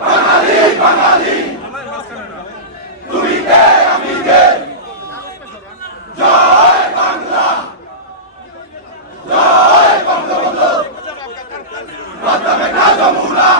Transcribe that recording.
বাঙালি বাঙালি তুমি কে আমি কে জয় বাংলা। জয় বঙ্গবন্ধু মাতা মেঘনা যমুনা